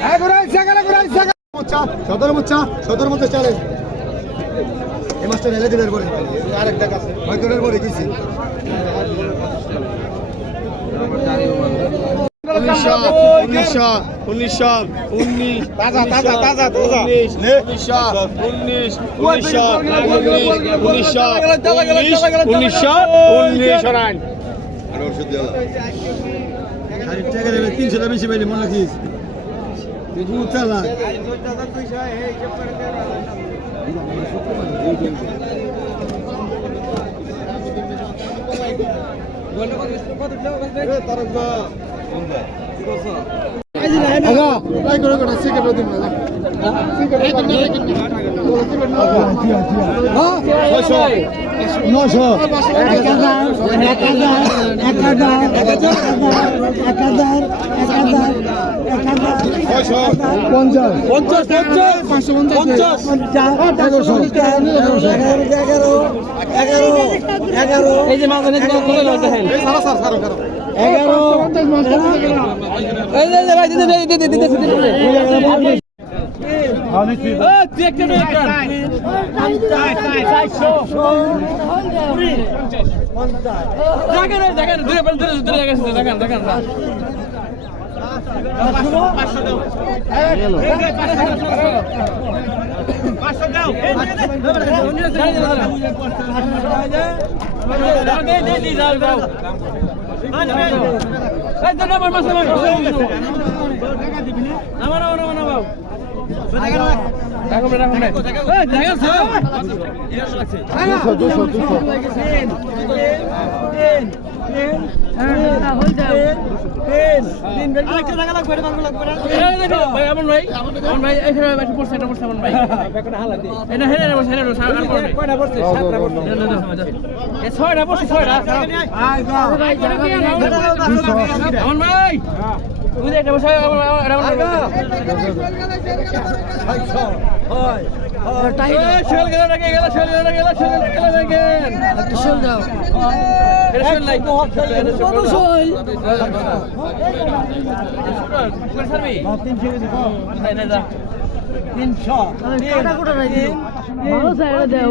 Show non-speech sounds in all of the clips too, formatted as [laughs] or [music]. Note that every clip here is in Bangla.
হ্যাঁ ঘুরাই সেকেন্ডে ঘুরাই সেকেন্ড মুচ্ছা সতেরো মুচ্ছা সতেরো এই মাছটা ঢেলে দিবে এরপরে আরেক দেখ আছে হয়তো এরপরে গেছি উনিশশো উনিশশো উনিশশো উনিশ তাজা তাজা তাজা তাজা উনিশশো উনিশ উনিশশো উনিশশো উনিশ উনিশশো উনিশ রান ষাট তিনশো টাকা বেশি পাইলে মনে রাখিস তুই নশো এক হাজার এক হাজার এক হাজার এক হাজার এক হাজার পঞ্চাশ পঞ্চাশ পঞ্চাশ পঞ্চাশ পঞ্চাশ এগারো এই যে সারা সারা এগারো এই যে ভাই দিতে দিতে দিতে দিতে দুশো দুশো আসাদ ভাই ভাই বড় আসাদ আসাদ ভাই ভাই দেখা বলে ডিস করে দিলাম আগে কই পাঁচশো পাঁচশো ওই ইসা গেল ইসা গেল ইসা গেল তিনশো। তিনশো। ভালো দেও।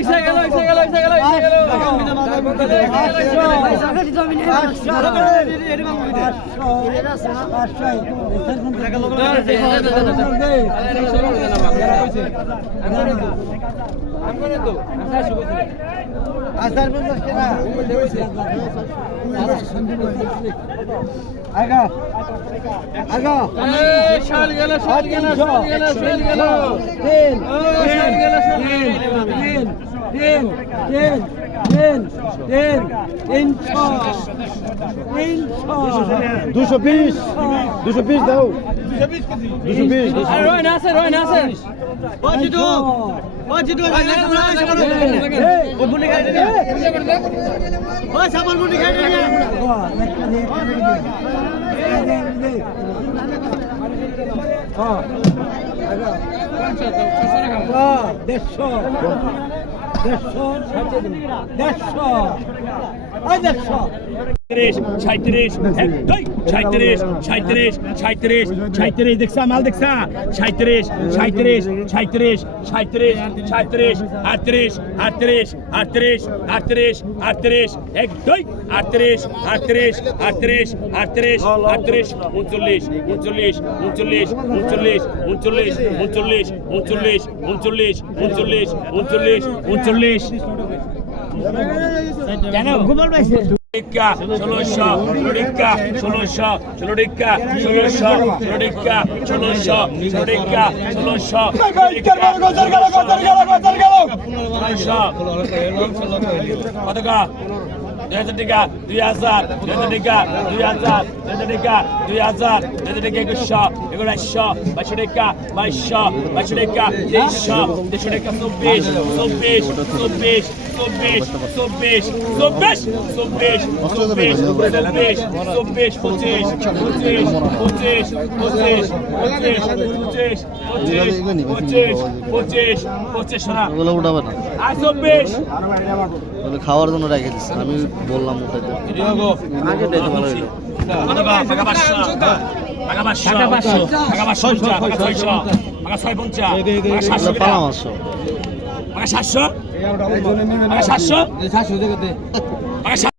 ইসা গেল আগা আগা এই শাল গেল শাল গেল শাল গেল শাল গেল তিন ও শাল গেল শাল গেল তিন তিন তিন তিন তিন দুশো বিশ দুশো বিশ দাও দুশো বিশ আরে রয় না আছে রয় না আছে দেড়শো। দেড়শো দেড়শো দেড়শো সাঁত্রিশ সাঁত্রিশ সাঁত্রিশ সাঁত্রিশ সাঁত্রিশ দেখছা মাল দেখছা সাঁত্রিশ সাঁত্রিশ সাঁত্রিশ সাঁত্রিশ সাঁত্রিশ আটত্রিশ আটত্রিশ আটত্রিশ আটত্রিশ আটত্রিশ এক দুই আটত্রিশ আটত্রিশ আটত্রিশ আটত্রিশ আটত্রিশ উনচল্লিশ উনচল্লিশ উনচল্লিশ উনচল্লিশ উনচল্লিশ উনচল্লিশ উনচল্লিশ উনচল্লিশ উনচল্লিশ উনচল্লিশ উনচল্লিশ গোপাল ভাই টিকা ষোলশ ষোলিকা ষোলশ ষোলিকা ষোলশ ষোলিকা ষোলশ ষোলিকা ষোলশ ষোলশ কত দুই হাজার টাকা দুই হাজার দুই হাজার টাকা দুই হাজার দুই হাজার টাকা দুই হাজার দুই হাজার টাকা একুশশো একুশশো বাইশশো টাকা বাইশশো বাইশশো টাকা তেইশশো তেইশশো টাকা চব্বিশ চব্বিশ চব্বিশ চব্বিশ চব্বিশ চব্বিশ চব্বিশ চব্বিশ চব্বিশ চব্বিশ পঁচিশ পঁচিশ পঁচিশ পঁচিশ পঁচিশ পঁচিশ পঁচিশ পঁচিশ পঁচিশ পঁচিশ না আর চব্বিশ বলে খাওয়ার জন্য রেখে দিচ্ছে আমি বললাম ওটাতে [laughs]